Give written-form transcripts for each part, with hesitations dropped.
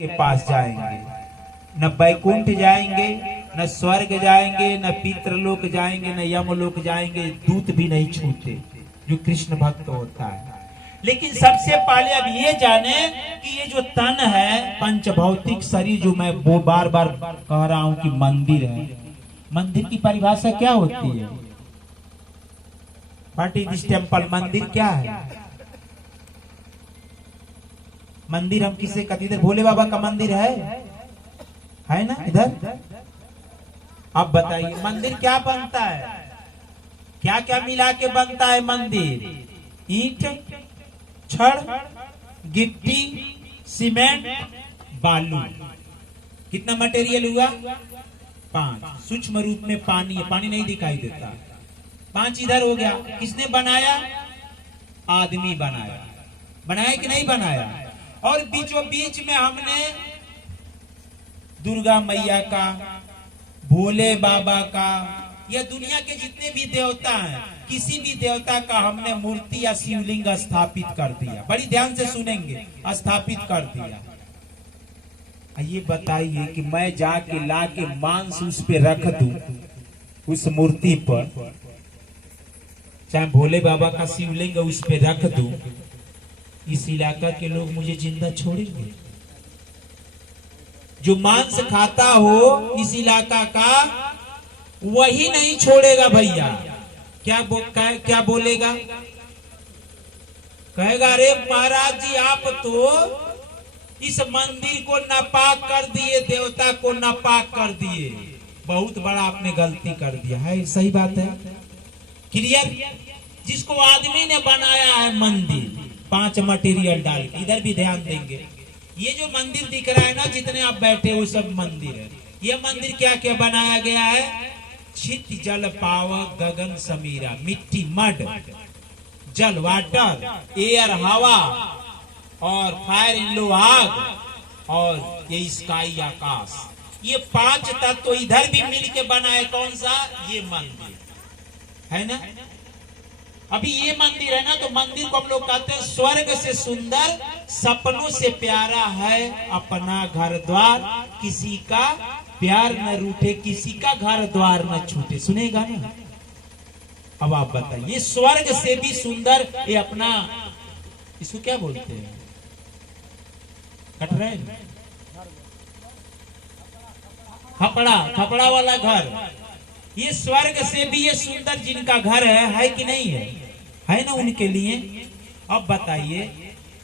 के पास जाएंगे, न बैकुंठ जाएंगे, न स्वर्ग जाएंगे, न पितृलोक जाएंगे, न यमलोक जाएंगे, दूत भी नहीं छूते जो कृष्ण भक्त होता है। लेकिन सबसे पहले अब ये जाने कि ये जो तन है पंचभौतिक शरीर, जो मैं वो बार बार कह रहा हूं कि मंदिर है, मंदिर की परिभाषा क्या होती है? What is this temple? मंदिर क्या है? मंदिर हम किसे कहते? इधर भोले बाबा का मंदिर है ना इधर? अब बताइए मंदिर क्या बनता है? क्या क्या मिला के बनता है मंदिर? ईंट, छड़, गिट्टी, सीमेंट, बालू। कितना मटेरियल हुआ? 5। सूक्ष्म रूप में पानी है, पानी नहीं दिखाई देता। 5 इधर हो गया। किसने बनाया? आदमी बनाया। बनाया कि नहीं बनाया? और बीचों बीच में हमने दुर्गा मैया का, भोले बाबा का, या दुनिया के जितने भी देवता हैं, किसी भी देवता का हमने मूर्ति या शिवलिंग स्थापित कर दिया। बड़ी ध्यान से सुनेंगे, स्थापित कर दिया। ये बताइए कि मैं जाके ला के मांस उस पे रख दूं, उस मूर्ति पर, चाहे भोले बाबा का शिवलिंग उस पे रख दूं, इस इलाका के लोग मुझे जिंदा छोड़ेंगे? जो मांस खाता हो इस इलाका का, वही नहीं छोड़ेगा भैया। क्या बोलेगा? कहेगा अरे महाराज जी, आप तो इस मंदिर को नापाक कर दिए, देवता को नापाक कर दिए, बहुत बड़ा आपने गलती कर दिया है। सही बात है, क्लियर? जिसको आदमी ने बनाया है मंदिर 5 मटेरियल डाल के, इधर भी ध्यान देंगे। ये जो मंदिर दिख रहा है ना, जितने आप बैठे हो सब मंदिर है। ये मंदिर क्या क्या बनाया गया है? छित जल पावक गगन समीरा, मिट्टी मड, जल वाटर, एयर हवा, और फायर इन लो आग, और ये स्काई आकाश। ये 5 तत्व तो इधर भी मिलके बनाए। कौन सा? ये मंदिर है ना। अभी ये मंदिर है ना, तो मंदिर को हम लोग कहते हैं स्वर्ग से सुंदर, सपनों से प्यारा है अपना घर द्वार, किसी का प्यार न रूठे, किसी का घर द्वार न छूटे। सुनेगा ना? अब आप बताइए, स्वर्ग से भी सुंदर ये अपना, इसको क्या बोलते हैं? कट रहे? खपड़ा वाला घर। ये स्वर्ग से भी ये सुंदर जिनका घर है कि नहीं है ना उनके लिए। अब बताइए,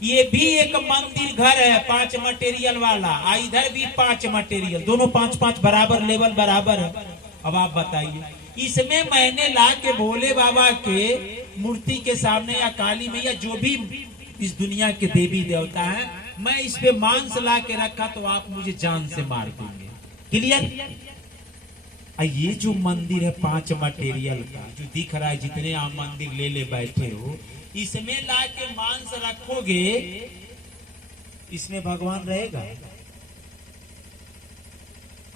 ये भी एक मंदिर घर है 5 मटेरियल वाला, इधर भी 5 मटेरियल, दोनों 5-5 बराबर, लेवल बराबर है। अब आप बताइए, इसमें मैंने ला के भोले बाबा के मूर्ति के सामने, या काली मैया, जो भी इस दुनिया के देवी देवता है, मैं इस पे मांस ला के रखा तो आप मुझे जान से मार देंगे। क्लियर? ये जो मंदिर है 5 मटेरियल का जो दिख रहा है, जितने आप मंदिर ले बैठे हो, इसमें ला के मांस रखोगे, इसमें भगवान रहेगा?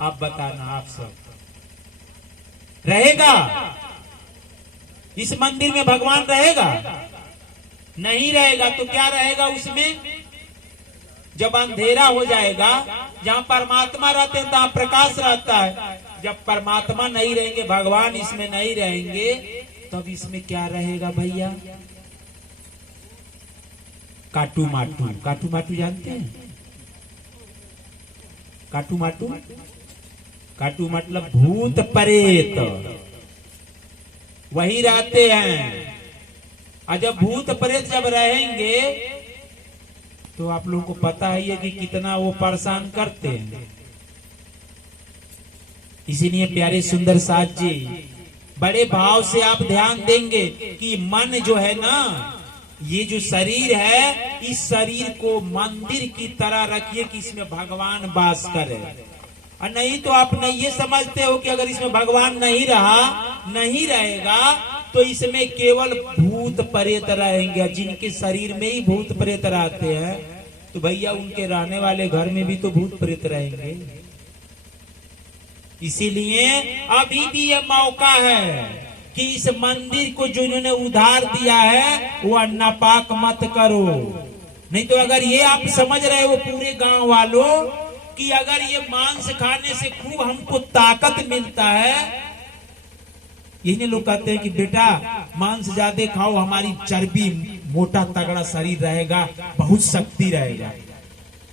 आप बताना, आप सब रहेगा? इस मंदिर में भगवान रहेगा? नहीं रहेगा। तो क्या रहेगा उसमें? जब अंधेरा हो जाएगा, जहां परमात्मा रहते हैं तहां प्रकाश रहता है। जब परमात्मा नहीं रहेंगे, भगवान इसमें नहीं रहेंगे, तब इसमें क्या रहेगा भैया? काटू माटू। काटू माटू जानते हैं? काटू माटू, काटू मतलब भूत प्रेत, वही रहते हैं। और जब भूत प्रेत जब रहेंगे, तो आप लोगों को पता है कि कितना वो परेशान करते हैं। इसीलिए प्यारे सुंदर साथ जी, बड़े भाव से आप ध्यान देंगे कि मन जो है ना, ये जो शरीर है, इस शरीर को मंदिर की तरह रखिए कि इसमें भगवान वास करे। और नहीं तो आप नहीं ये समझते हो कि अगर इसमें भगवान नहीं रहेगा, तो इसमें केवल भूत प्रेत रहेंगे। जिनके शरीर में ही भूत प्रेत रहते हैं, तो भैया उनके रहने वाले घर में भी तो भूत प्रेत रहेंगे। इसीलिए अभी भी यह मौका है कि इस मंदिर को जो इन्होंने उधार दिया है, वो नापाक मत करो। नहीं तो अगर ये आप समझ रहे हो पूरे गांव वालों कि अगर ये मांस खाने से खूब हमको ताकत मिलता है, यही लोग कहते हैं कि बेटा मांस ज्यादा खाओ, हमारी चर्बी, मोटा तगड़ा शरीर रहेगा, बहुत शक्ति रहेगा।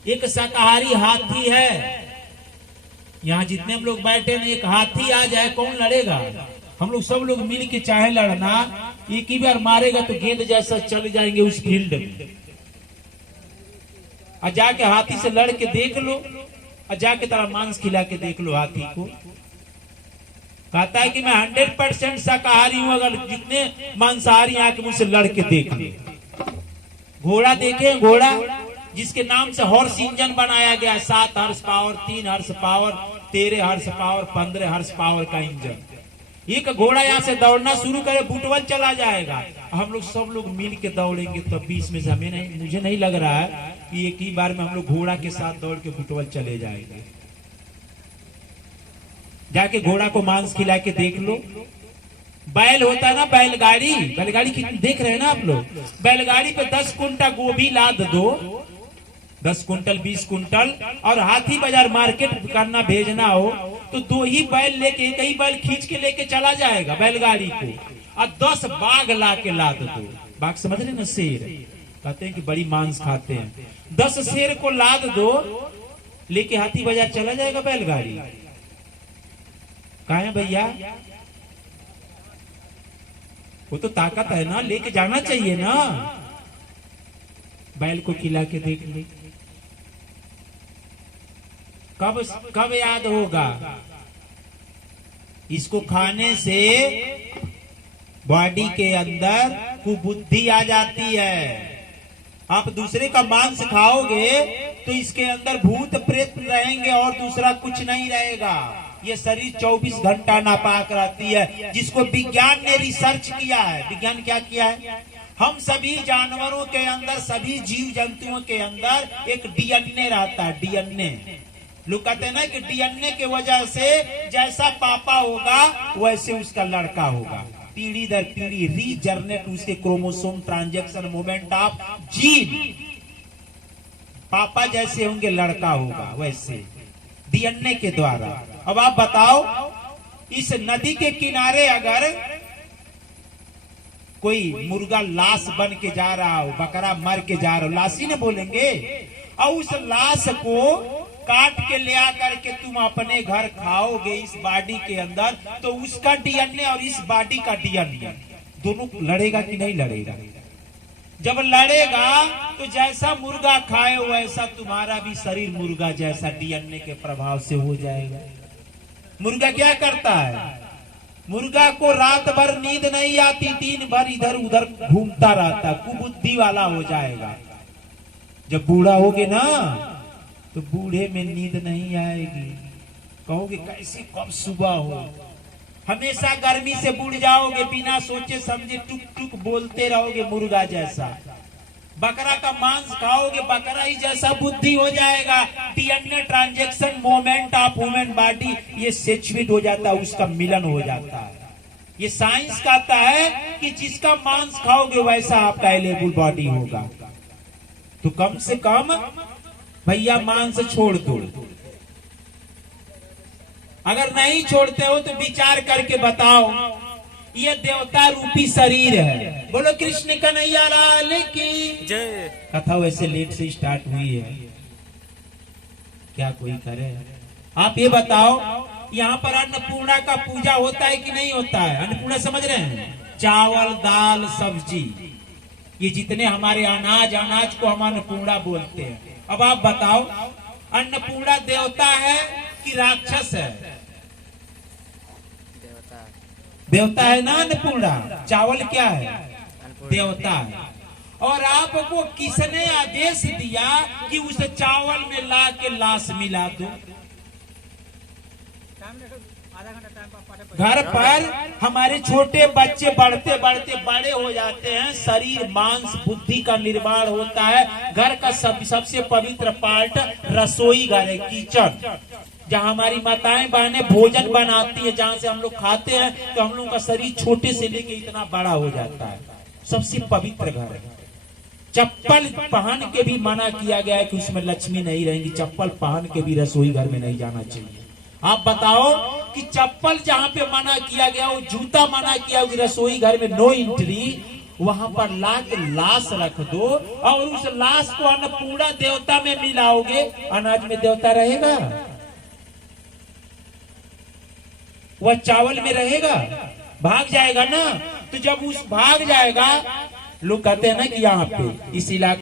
एक शाकाहारी हाथी है, यहाँ जितने हम लोग बैठे हैं, एक हाथी आ जाए कौन लड़ेगा? हम लोग सब लोग मिल के चाहे लड़ना, एक ही बार मारेगा तो गेंद जैसा चल जाएंगे उस फील्ड में। और जाके हाथी से लड़ के देख लो, और जाके तेरा मांस खिला के देख लो हाथी को। कहता है कि मैं 100% शाकाहारी हूं, अगर जितने मांसाहारी आके मुझसे लड़ के देख ले। घोड़ा देखे, घोड़ा जिसके नाम से हॉर्स इंजन बनाया गया, 7 horse power, 3 horse power, 13 horse power, 15 horse power का इंजन। एक घोड़ा यहाँ से दौड़ना शुरू करे, बुटवल चला जाएगा। हम लोग सब लोग मिल के दौड़ेंगे तो 20 में से हमें नहीं, मुझे नहीं लग रहा है कि एक ही बार में हम लोग घोड़ा के साथ दौड़ के बुटवल चले जाएंगे। जाके घोड़ा को मांस खिला के देख लो। बैल होता है ना, बैलगाड़ी, बैलगाड़ी कितनी देख रहे हैं ना आप लोग। बैलगाड़ी पे 10 कुंटल गोभी लाद दो, 10 कुंटल 20 कुंटल, और हाथी बाजार मार्केट करना भेजना हो तो 2 ही बैल लेके, एक ही बैल खींच के लेके चला जाएगा बैलगाड़ी को। और 10 बाघ ला के लाद दो, बाघ समझ रहे ना, शेर, कहते हैं कि बड़ी मांस खाते हैं। 10 शेर को लाद दो, लेके हाथी बाजार चला जाएगा बैलगाड़ी। कहा है भैया, वो तो ताकत है ना, लेके जाना चाहिए ना। बैल को खिला के देख ले, कब याद होगा। इसको खाने से बॉडी के अंदर कुबुद्धि आ जाती है। आप दूसरे का मांस खाओगे तो इसके अंदर भूत प्रेत रहेंगे और दूसरा कुछ नहीं रहेगा। ये शरीर 24 घंटा नापाक रहती है, जिसको विज्ञान ने रिसर्च किया है। विज्ञान क्या किया है? हम सभी जानवरों के अंदर, सभी जीव जंतुओं के अंदर एक डीएनए रहता है। डीएनए, लोग कहते हैं ना कि डीएनए के वजह से जैसा पापा होगा वैसे उसका लड़का होगा। पीढ़ी दर पीढ़ी रीजनरेट, उसके chromosome transaction movement of gene, पापा जैसे होंगे लड़का होगा वैसे, डीएनए के द्वारा। अब आप बताओ, इस नदी के किनारे अगर कोई मुर्गा लाश बन के जा रहा हो, बकरा मर के जा रहा हो, लाश ही न बोलेंगे। और उस लाश को काट के ले आकर के तुम अपने घर खाओगे इस बॉडी के अंदर, तो उसका डीएनए और इस बॉडी का डीएनए दोनों लड़ेगा कि नहीं लड़ेगा? जब लड़ेगा तो जैसा मुर्गा खाए वैसा तुम्हारा भी शरीर मुर्गा जैसा डीएनए के प्रभाव से हो जाएगा। मुर्गा क्या करता है? मुर्गा को रात भर नींद नहीं आती, दिन भर इधर उधर घूमता रहता, कुबुद्धि वाला हो जाएगा। जब बूढ़ा होगे ना तो बूढ़े में नींद नहीं आएगी, कहोगे कैसे कब सुबह हो। हमेशा गर्मी से बुड़ जाओगे, बिना सोचे समझे टुक टुक बोलते रहोगे मुर्गा जैसा। बकरा का मांस खाओगे, बकरा ही जैसा बुद्धि हो जाएगा। DNA transaction moment of human body ये सेचुएट हो जाता है, उसका मिलन हो जाता है। ये साइंस कहता है कि जिसका मांस खाओगे वैसा आपका एलेबल बॉडी होगा। तो कम से कम भैया मांस छोड़ दो। अगर नहीं छोड़ते हो तो विचार करके बताओ, ये देवता रूपी शरीर है। बोलो कृष्ण कन्हैया लाल की जय। कथा वैसे लेट से स्टार्ट हुई है, क्या कोई करे? आप ये बताओ, यहाँ पर अन्नपूर्णा का पूजा होता है कि नहीं होता है? अन्नपूर्णा समझ रहे हैं? चावल, दाल, सब्जी, ये जितने हमारे अनाज को हम अन्नपूर्णा बोलते हैं। अब आप बताओ, अन्नपूर्णा देवता है कि राक्षस है? देवता है ना अन्नपूर्णा। चावल क्या है? देवता है। और आपको किसने आदेश दिया कि उस चावल में ला के लाश मिला दो? घर पर हमारे छोटे बच्चे बढ़ते बढ़ते बड़े हो जाते हैं, शरीर मांस बुद्धि का निर्माण होता है। घर का सबसे पवित्र पार्ट रसोई घर है, किचन, जहाँ हमारी माताएं बहनें भोजन बनाती है, जहाँ से हम लोग खाते हैं। तो हम लोग का शरीर छोटे से लेके इतना बड़ा हो जाता है। सबसे पवित्र घर है। चप्पल पहन के भी मना किया गया है कि उसमें लक्ष्मी नहीं रहेंगी, चप्पल पहन के भी रसोई घर में नहीं जाना चाहिए। आप बताओ कि चप्पल जहां पे मना किया गया, वो जूता मना किया कि रसोई घर में नो एंट्री, वहां पर ला के लाश रख दो और उस लाश को अन्नपूर्णा देवता में मिलाओगे, अनाज में देवता रहेगा? वह चावल में रहेगा? भाग जाएगा ना। तो जब उस भाग जाएगा, लोग कहते हैं ना कि यहाँ पे इस इलाके